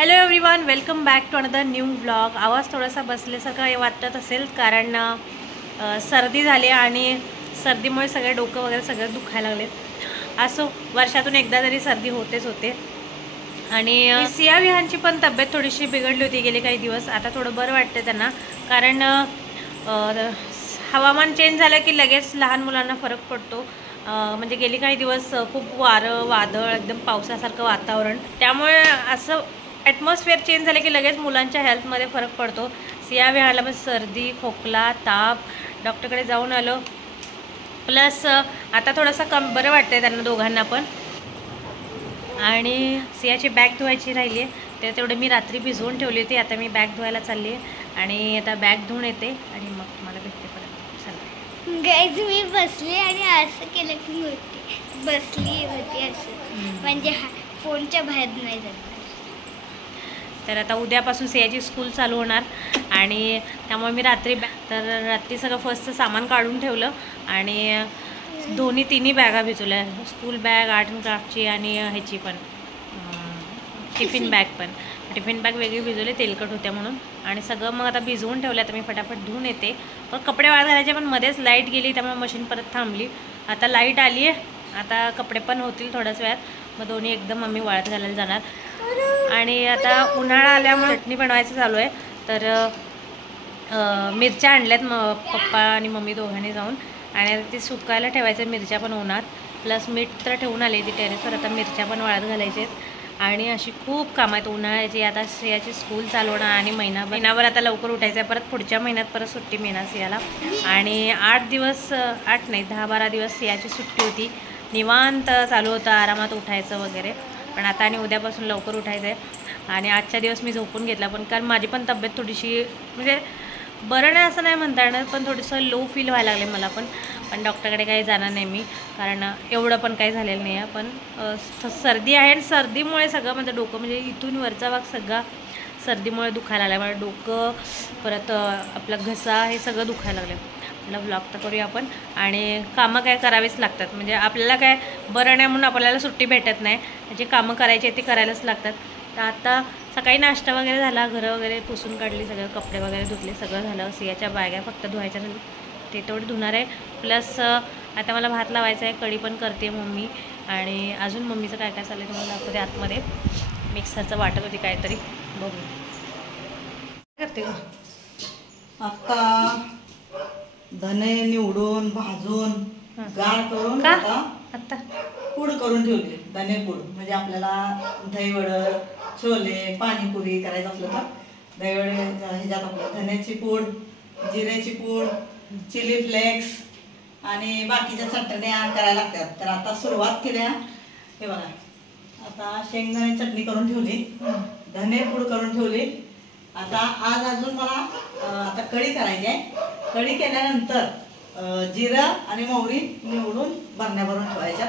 Hello everyone, welcome back to another new vlog. आवाज थोडासा बसल्यासारखा वाटत असेल कारण सर्दी झाली आणि सर्दीमुळे सगळे डोकं वगैरे सगळं दुखायला लागले। असो, वर्षातून एकदा तरी सर्दी होतेच होते। आणि सिया विहानची पण तब्येत थोडीशी बिघडली होती गेले काही दिवस। आता थोडं बरं वाटतं त्यांना, कारण हवामान चेंज झालं की लगेच लहान मुलांना फरक पडतो। म्हणजे गेली काही दिवस खूप वारं वादळ एकदम पावसासारखं वातावरण, त्यामुळे असं ॲटमॉस्फिअर चेंज झाले की लगेच मुलांच्या हेल्थमध्ये फरक पडतो। सिया विहानला पण सर्दी खोकला ताप, डॉक्टरकडे जाऊन आलो। प्लस आता थोडंसं बरं वाटतंय त्यांना दोघांना पण। आणि सियाची बॅग धुवायची राहिली आहे, तर तेवढे मी रात्री भिजवून ठेवली होती। आता मी बॅग धुवायला चालली आहे आणि आता बॅग धुवून येते आणि मग तुम्हाला भेटते परत। चला गाईज, मी बसली आणि असं केलं की बसली होती असं, म्हणजे फोनच्या बाहेर नाही जात। तर आता उद्यापासून सियाची स्कूल चालू होणार आणि त्यामुळे मी रात्री सगळं फर्स्टचं सामान काढून ठेवलं आणि तिन्ही बॅगा भिजवल्या। स्कूल बॅग, आर्ट अँड क्राफ्टची आणि ह्याची पण टिफिन बॅग पण। टिफिन बॅग वेगळी भिजवली, तेलकट होत्या म्हणून। आणि सगळं मग आता भिजवून ठेवलं, तर मी फटाफट धुवून येते। मग कपडे वाळत घालायचे, पण मध्येच लाईट गेली त्यामुळे मशीन परत थांबली। आता लाईट आली आहे, आता कपडे पण होतील थोड्याच वेळात, मग दोन्ही एकदम मम्मी वाळत घालायला जाणार। आणि आता उन्हाळा आल्यामुळे चटणी बनवायचं चालू आहे। तर मिरच्या आणल्यात पप्पा आणि मम्मी दोघांनी जाऊन, आणि ती सुकायला ठेवायचं मिरच्या पण उन्हात। प्लस मीठ तर ठेवून आले ती टेरेसवर, आता मिरच्या पण वाळत घालायचे आहेत। आणि अशी खूप कामं आहेत उन्हाळ्याची। आता सियाची स्कूल चालू होणार आणि महिनाभर आता लवकर उठायचं आहे। परत पुढच्या महिन्यात परत सुट्टी मिळणार सियाला। आणि 10-12 दिवस सियाची सुट्टी होती, निवांत चालू होतं, आरामात उठायचं वगैरे। पण आता आणि उद्यापासून लवकर उठायचं आहे। आणि आजच्या दिवस मी झोपून घेतला, पण कारण माझी पण तब्येत थोडीशी म्हणजे बरं नाही असं नाही म्हणता येणार, पण थोडंसं लो फील व्हायला लागले मला पण डॉक्टरकडे काही जाणार नाही मी, कारण एवढं पण काही झालेलं नाही आहे। पण सर्दी आहे आणि सर्दीमुळे सगळं माझं डोकं, म्हणजे इथून वरचा भाग सगळा सर्दीमुळे दुखायला लागला। म्हणजे डोकं, परत आपला घसा, हे सगळं दुखायला लागलं। आपला व्लॉग तर करूया आपण, आणि कामं काय करावीच लागतात। म्हणजे आपल्याला काय बरं नाही म्हणून आपल्याला सुट्टी भेटत नाही, जे कामं करायची आहे ते करायलाच लागतात। तर आता सकाळी नाश्ता वगैरे झाला, घरं वगैरे पुसून काढली, सगळं कपडे वगैरे धुतले, सगळं झालं। सियाच्या बॅगा फक्त धुवायच्या झाली, ते तेवढं धुणार आहे। प्लस आता मला भात लावायचा आहे, कढी पण करते मम्मी। आणि अजून मम्मीचं काय काय चाललं आहे तुम्हाला दाखवते आतमध्ये। मिक्सरचं वाटत होती काहीतरी, बघू करते का आता। धने निवडून भाजून गार करून आता पूड करून ठेवली, धने पूड। म्हणजे आपल्याला दहीवडं, छोले, पाणीपुरी करायचं असलं तर दहीवडे ह्याच्यात आपलं धन्याची पूड, जिऱ्याची पूड, चिली फ्लेक्स आणि बाकीच्या चटण्या करायला लागतात। तर आता सुरुवात केल्या, हे बघा। आता शेंगदाणे चटणी करून ठेवली, धने पूड करून ठेवली। आता आज अजून मला आता कढी करायची आहे। कढी केल्यानंतर जिरं आणि मोहरी निवडून बरण्या भरून ठेवायच्या।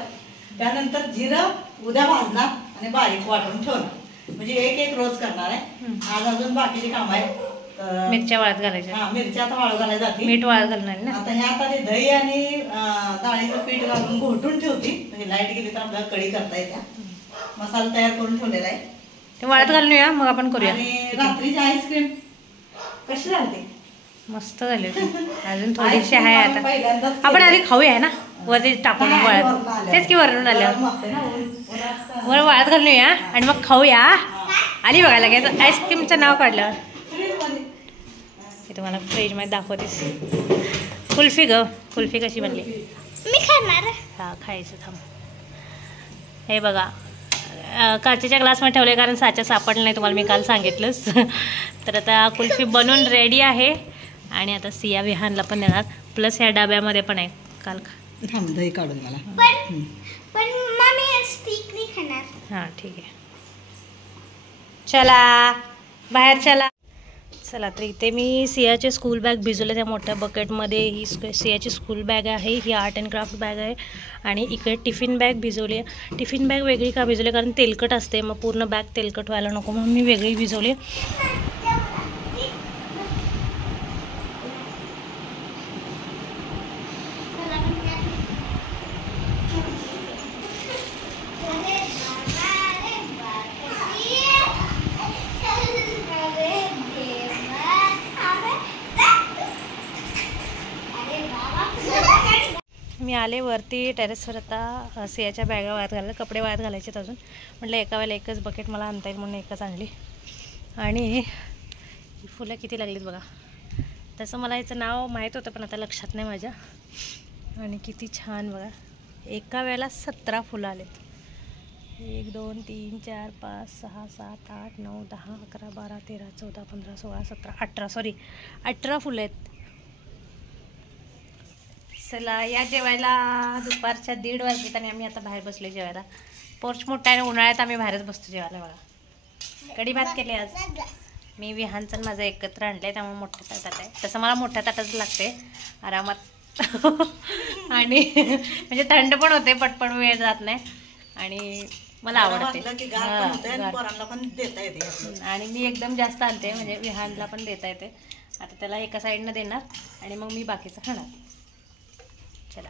त्यानंतर जिरं उद्या भाजणार आणि बारीक वाटून ठेवणार, म्हणजे एक रोज करणार आहे। आज अजून बाकीची कामं आहेत। मिरच्या वाळत घालायच्या, मिरच्या आता वाळू घालायला जाते, मीठ वाळत घालणार ना। आता ह्यात आधी दही आणि डाळीचं पीठ घालून घोटून ठेवते, म्हणजे लाईट गेली तर आपल्याला कढी करता येते। मसाला तयार करून ठेवलेला आहे, ते वाळत घालूया, मग आपण करूया। आणि रात्रीची आईस्क्रीम कशी झाली? मस्त झाली होती, अजून थोडीशी आहे। आता आपण आधी खाऊया ना, वरती टाकून वाळत, तेच की वरून आलं वर वाळत घालूया आणि मग खाऊया। आली बघायला घ्यायचं आईस्क्रीमचं नाव काढलं की तुम्हाला फ्रीजमध्ये दाखवतेस। कुल्फी ग, कुल्फी कशी बनली मी खाणार। हा, खायचं थांब। हे बघा, काचेच्या ग्लासमध्ये ठेवले कारण साचा सापडलं नाही, तुम्हाला मी काल सांगितलंच। तर आता कुल्फी बनवून रेडी आहे आणि आता सिया विहानला पण देणार। प्लस ह्या डब्यामध्ये पण आहे, काल थांब दही काढून मला। पण मम्मी स्टिक नाही खाणार। हां ठीक आहे, चला बाहेर चला। चला, तर इथे मी सियाचे स्कूल बॅग भिजवले त्या मोठ्या बकेटमध्ये। ही सियाची स्कूल बॅग आहे, ही आर्ट अँड क्राफ्ट बॅग आहे। आणि इकडे टिफिन बॅग भिजवली आहे। टिफिन बॅग वेगळी का भिजवली, कारण तेलकट असते, मग पूर्ण बॅग तेलकट व्हायला नको म्हणून मी वेगळी भिजवली। मी आले वरती टेरेसवर. आता सियाच्या बॅगा वाळत घालायला, कपडे वाळत घालायचे अजून. म्हटलं एका वेळेला एकच बकेट मला आणता येईल म्हणून एकच आणली. आणि ही फुलं किती लागलीत बघा. तसं मला याचं नाव माहीत होतं पण आता लक्षात नाही माझ्या. आणि किती छान बघा, एका वेळेला 17 फुलं आलेत. 1 2 3 4 5 6 7 8 9 10 11 12 13 14 15 16 17 18 सॉरी 18 फुलं आहेत. चला या जेवायला. दुपारच्या 1:30 वाजलेत आणि आम्ही आता बाहेर बसलो जेवायला. पोर्च मोठा आहे, उन्हाळ्यात आम्ही बाहेरच बसतो जेवायला बघा. कढी भात केले आज मी. विहानचं आणि माझं एकत्र आणलं आहे त्यामुळे मोठ्या ताटात आहे. तसं मला मोठ्या ताटाच लागते आरामात. आणि म्हणजे थंड पण होते, पटपट वेळ जात नाही आणि मला आवडते. आणि मी एकदम जास्त आणते म्हणजे विहानला पण देता येते. आता त्याला एका साईडनं देणार आणि मग मी बाकीचं खाणार. चला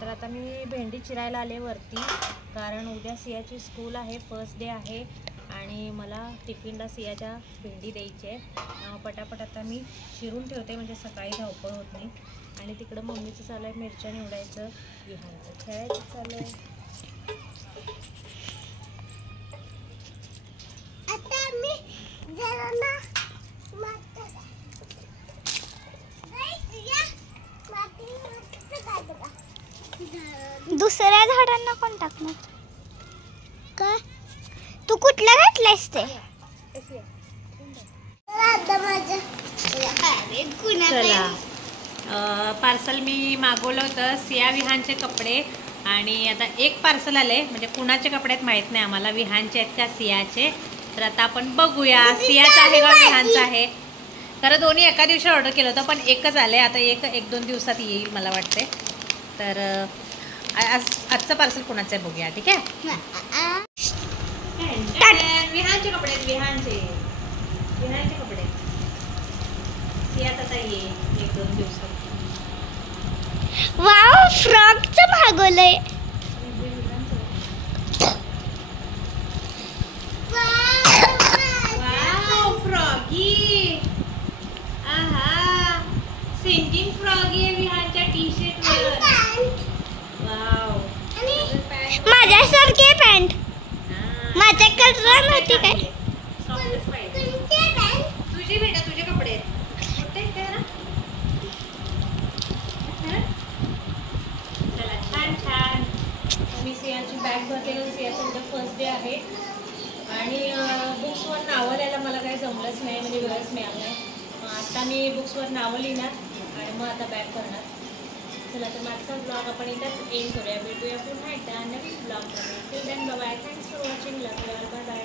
तर आता मी भेंडी चिरायला आले वरती, कारण उद्या सियाची स्कूल आहे, फर्स्ट डे आहे आणि मला टिफिनला सियाच्या भेंडी द्यायची आहे. पटापट आता मी चिरून ठेवते म्हणजे सकाळी धावपळ होत नाही. आणि तिकडं मम्मीचं चालू आहे मिरच्या निवडायचं, विहानचं खेळायचं चालू आहे. दुसऱ्या झाडांना कोण टाकणार का? तू कुठला घातलायस ते? चला पार्सल मी मागवलं होतं सिया विहानचे कपडे आणि आता एक पार्सल आले म्हणजे कुणाचे कपडे आहेत माहीत नाही आम्हाला, विहानचे आहेत का सियाचे. तर आता आपण बघूया सियाचं आहे का विहानचं आहे. खरं दोन्ही एका दिवशी ऑर्डर केलं होतं पण एकच आलं आहे. आता एक 2 दिवसात येईल मला वाटते. तर आजचं पार्सल कोणाचं आहे बघूया. ठीक आहे. विहानचे कपडे आहेत, विहानचे कपडे सियात आता ये 1-2 दिवसात. वाव फ्रॉकचं मागवलंय. Wow froggy. आहा सिंगिंग फ्रॉगी आहे विहानच्या टी-शर्ट वर. वाव माझ्यासारखी पॅन्ट माझ्या कलर नव्हती काय? तुझी बेटा तुझे कपडे चला छान छान. मी सियाची बॅग भरलेली. सियाचं उद्या फर्स्ट डे आहे आणि बुक्सवर नावं लिहायला मला काही जमलंच नाही म्हणजे वेळच मिळाला नाही. आता मी बुक्सवर नावं लिहिणार आणि मग आता बॅग करणार. चला तर मागचा ब्लॉग आपण इथंच एंड करूया. भेटूया पुन्हा एकदा नवीन ब्लॉगमध्ये. Till then bye. Thanks for watching. Love you all. Bye bye.